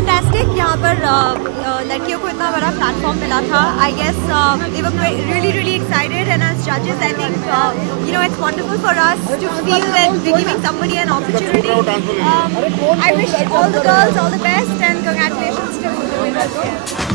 Fantastic. यहाँ पर लड़कियों को इतना बड़ा प्लेटफॉर्म मिला था। I guess they were really excited, and as judges I think it's wonderful for us to feel that we're giving somebody an opportunity. I wish all the girls all the best and congratulations to the winners.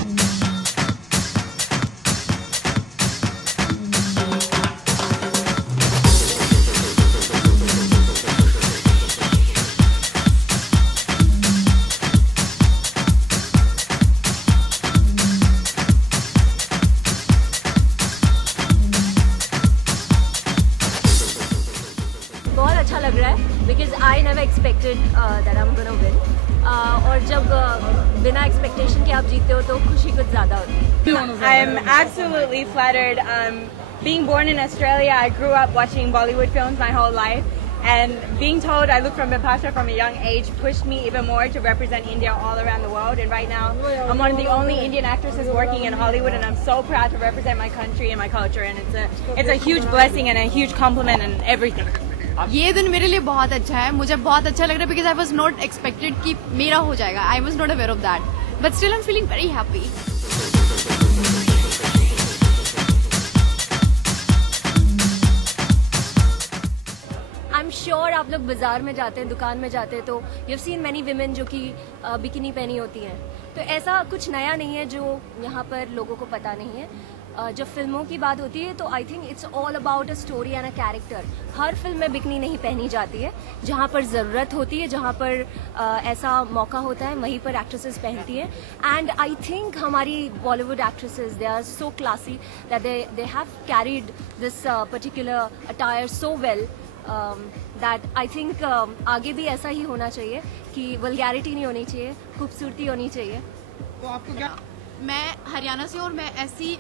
बहुत अच्छा लग रहा है because I never expected that I am gonna win. और जब बिना expectation के आप जीते हो तो खुशी कुछ ज़्यादा होती है। I am absolutely flattered. Being born in Australia, I grew up watching Bollywood films my whole life, and being told I look from Bipasha from a young age pushed me even more to represent India all around the world. And right now, I'm one of the only Indian actresses working in Hollywood, and I'm so proud to represent my country and my culture. And it's a huge blessing and a huge compliment and everything. ये दिन मेरे लिए बहुत अच्छा है, मुझे बहुत अच्छा लग रहा है because I was not expected कि मेरा हो जाएगा। I was not aware of that, but still I am feeling very happy. I am sure आप लोग बाजार में जाते हैं, दुकान में जाते हैं तो you have seen many women जो कि बिकिनी पहनी होती हैं। तो ऐसा कुछ नया नहीं है जो यहाँ पर लोगों को पता नहीं है। जब फिल्मों की बात होती है तो I think it's all about a story and a character. Her film में बिकनी नहीं पहनी जाती है, जहाँ पर ज़रूरत होती है, जहाँ पर ऐसा मौका होता है वहीं पर एक्ट्रेसेस पहनती हैं। एंड आई थिंक हमारी Bollywood actresses they are so classy that they have carried this particular attire so well that I think आगे भी ऐसा ही होना चाहिए कि वल्गैरिटी नहीं होनी चाहिए, खूबसूरती होनी चाहिए। तो आपको क्या? मैं हरियाणा से और मैं ऐसे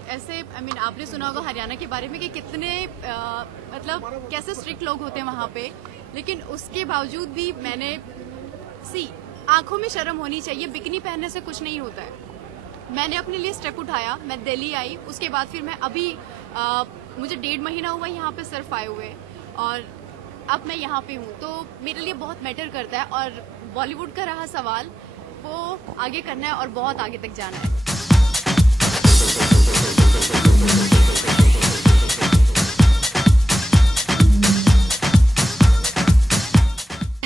आपने सुना होगा हरियाणा के बारे में कि कितने मतलब कैसे स्ट्रिक्ट लोग होते हैं वहाँ पे, लेकिन उसके बावजूद भी मैंने आंखों में शर्म होनी चाहिए, बिकनी पहनने से कुछ नहीं होता है। मैंने अपने लिए स्टेप उठाया, मैं दिल्ली आई, उसके बाद फिर मैं अभी मुझे 1.5 महीना हुआ यहाँ पे सिर्फ आए हुए और अब मैं यहाँ पे हूँ, तो मेरे लिए बहुत मैटर करता है। और बॉलीवुड का रहा सवाल, वो आगे करना है और बहुत आगे तक जाना है।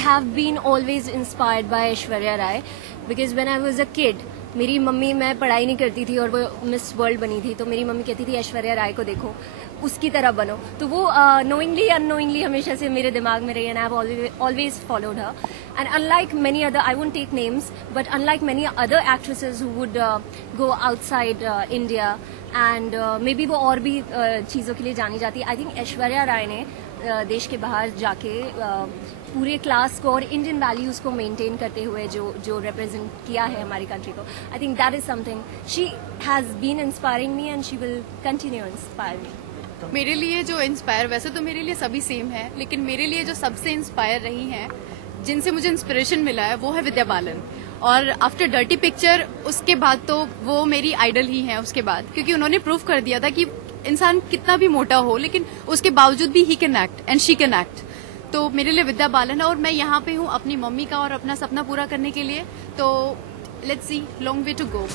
have been always inspired by Aishwarya Rai because when I was a kid, मेरी मम्मी, मैं पढ़ाई नहीं करती थी और वो मिस वर्ल्ड बनी थी, तो मेरी मम्मी कहती थी ऐश्वर्या राय को देखो, उसकी तरह बनो। तो वो knowingly unknowingly हमेशा से मेरे दिमाग में रही है, and I have always followed her. And unlike many other, I won't take names, but unlike many other actresses who would go outside India and maybe वो और भी चीज़ों के लिए जानी जाती है, I think ऐश्वर्या राय ने देश के बाहर जाके पूरे क्लास को और इंडियन वैल्यूज़ को मेंटेन करते हुए जो रिप्रेजेंट किया है हमारी कंट्री को, I think that is something she has been inspiring me and she will continue inspire me. मेरे लिए जो इंस्पायर, वैसे तो मेरे लिए सभी सेम है, लेकिन मेरे लिए जो सबसे इंस्पायर रही हैं, जिनसे मुझे इंस्पिरेशन मिला है, वो है विद्या बालन। और आफ्टर डर्टी पिक्चर उसके बाद तो वो मेरी आइडल ही है उसके बाद, क्योंकि उन्होंने प्रूव कर दिया था कि इंसान कितना भी मोटा हो लेकिन उसके बावजूद भी he can act and she can act. तो मेरे लिए विद्या बालन है और मैं यहाँ पे हूँ अपनी मम्मी का और अपना सपना पूरा करने के लिए। तो let's see, long way to go.